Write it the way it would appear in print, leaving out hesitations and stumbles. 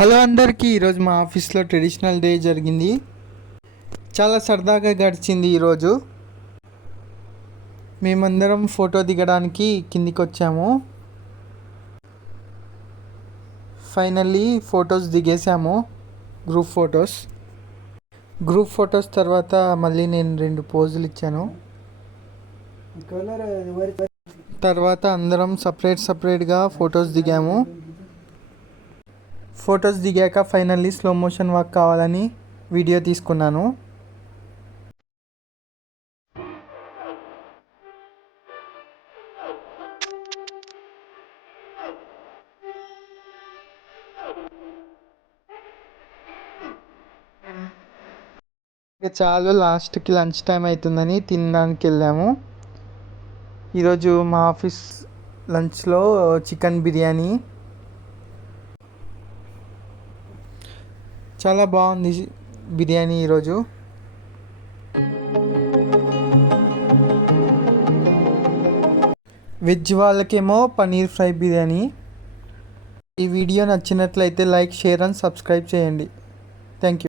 Hello అందరికీ, ఈరోజు మా ఆఫీస్లో ట్రెడిషనల్ డే జరిగింది. చాలా సరదాగా గడిచింది. ఈరోజు మేమందరం ఫోటో దిగడానికి కిందికి వచ్చాము. ఫైనల్లీ ఫొటోస్ దిగేసాము. గ్రూప్ ఫొటోస్ తర్వాత మళ్ళీ నేను 2 పోజులు ఇచ్చాను. తర్వాత అందరం సపరేట్గా ఫొటోస్ దిగాము. ఫొటోస్ దిగాక ఫైనల్లీ స్లో మోషన్ వాక్ కావాలని వీడియో తీసుకున్నాను. చాలు, లాస్ట్కి లంచ్ టైం అవుతుందని తినడానికి వెళ్ళాము. ఈరోజు మా ఆఫీస్ లంచ్లో చికెన్ బిర్యానీ చాలా బాగుంది. బిర్యానీ ఈరోజు వెజ్ వాళ్ళకేమో పన్నీర్ ఫ్రై బిర్యానీ. ఈ వీడియో నచ్చినట్లయితే లైక్, షేర్ అండ్ సబ్స్క్రైబ్ చేయండి. Thank you.